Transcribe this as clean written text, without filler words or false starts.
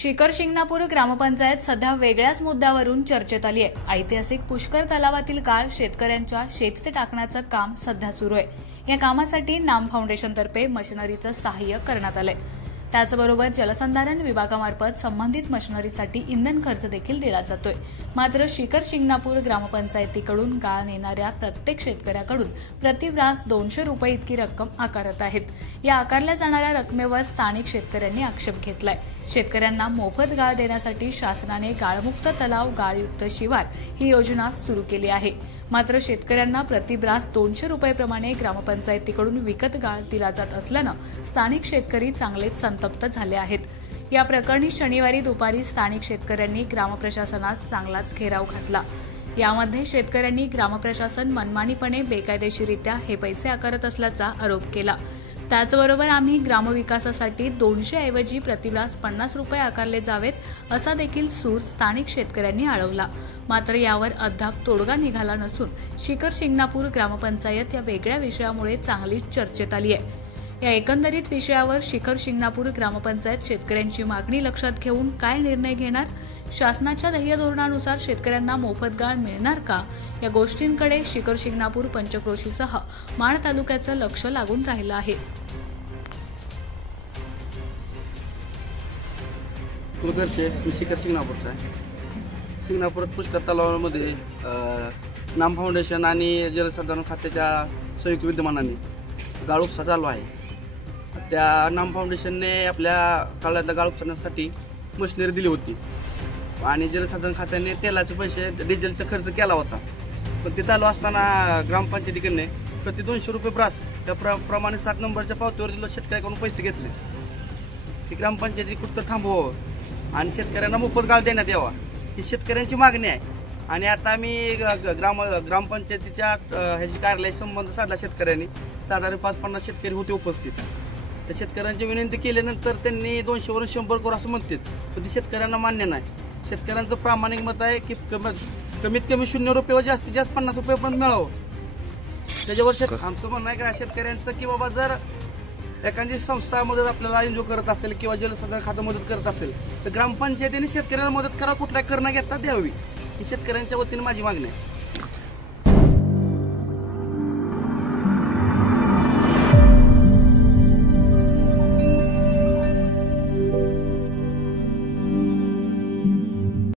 शिखर शिंगणापूर ग्रामपंचायत सध्या वेगळ्याच मुद्द्यावरून चर्चेत आली आहे। ऐतिहासिक पुष्कर तलावातील गाळ शेतकऱ्यांच्या शेतीत टाकण्याचं काम सध्या सुरू आहे। या कामासाठी नाम फाउंडेशनतर्फे मशिनरीचं सहाय्य करण्यात आलंय। त्याचबरोबर जलसंधारण विभागामार्फत संबंधित मशिनरीसाठी इंधन खर्च देखील दिला जातोय। मात्र शिखर शिंगणापूर ग्रामपंचायतीकडून गाळ नेणाऱ्या प्रत्येक शेतकऱ्याकडून प्रतिव्रास 200 रुपये इतकी रक्कम आकारत आहेत। या आकारल्या जाणाऱ्या रकमेवर स्थानिक शेतकऱ्यांनी आक्षेप घेतलाय। शेतकऱ्यांना मोफत गाळ देण्यासाठी शासनाने गाळमुक्त तलाव गाळयुक्त शिवार ही योजना सुरू केली आहे। मात्र शेतकऱ्यांना प्रतिव्रास 200 रुपये ग्रामपंचायतीकडून विकत गाळ दिला जात असल्यानं स्थानिक शेतकरी चांगलेच संतप्त झाले आहेत। या प्रकरणी शनिवारी दुपारी स्थानिक शेतकऱ्यांनी ग्रामप्रशासनात चांगलाच घेराव घातला। यामध्ये शेतकऱ्यांनी ग्रामप्रशासन मनमानीपणे बेकायदेशीरित्या हे पैसे आकारत असल्याचा आरोप केला। त्याचबरोबर आम्ही ग्रामविकासासाठी 200 ऐवजी प्रतिव्रास 50 रुपये आकारले जावेत असा देखील सूर स्थानिक शेतकऱ्यांनी आळवला। मात्र यावर अद्याप तोडगा निघाला नसून शिखर शिंगणापूर ग्रामपंचायत या वेगळ्या विषयामुळे चांगलीच चर्चेत आली आहे। या एकंदरीत विषयावर शिखर शिंगणापूर ग्रामपंचायत शेतकऱ्यांची मागणी लक्षात घेऊन काय निर्णय घेणार, शासनाच्या ध्येय धोरणानुसार शेतकऱ्यांना मोफत गाळ मिळणार का, या गोष्टींकडे शिखर शिंगणापूर पंचक्रोशीसह माण तालुक्याचं लक्ष लागून राहिलं आहे। शिखर शिंगणापूरचा आहे। शिंगणापूर पुष्कर तलावामध्ये नाम फाउंडेशन आणि जलसंधारण खात्याच्या संयुक्त विद्यमानाने गाळ उपसा चालू आहे। त्या नाम फाउंडेशनने आपल्या तळ्यातल्या गाळ उपसण्यासाठी मशिनरी दिली होती आणि जलसंधारण खात्याने तेलाचे पैसे डिझेलचा खर्च केला होता। पण ते चालू असताना ग्रामपंचायतीकडे प्रति 200 रुपये ब्रास त्याप्रमाणे 7 नंबरच्या पावतीवर शेतकऱ्याकडून पैसे घेतले। ती ग्रामपंचायती कुठं थांबवावं आणि शेतकऱ्यांना मोफत गाळ देण्यात यावा ही शेतकऱ्यांची मागणी आहे। आणि आता आम्ही ग्रामपंचायतीच्या ह्याची कार्यालय संबंध साधला शेतकऱ्यांनी। साधारण 5-50 शेतकरी होते उपस्थित। त्या शेतकऱ्यांची विनंती केल्यानंतर त्यांनी 200 वरून 100 करू असं म्हणतात, पण ते शेतकऱ्यांना मान्य नाही। शेतकऱ्यांचं प्रामाणिक मत आहे की कमीत कमी 0 रुपये व जास्तीत जास्त 50 रुपये पण मिळावं। त्याच्यावर आमचं म्हणणं आहे की शेतकऱ्यांचं की बाबा जर एखादी संस्था मदत आपल्याला एनजीओ करत असेल किंवा जलसंधारण खातं मदत करत असेल तर ग्रामपंचायतीने शेतकऱ्याला मदत करा, कुठल्या करणं घेता द्यावी ही शेतकऱ्यांच्या वतीने माझी मागणी आहे।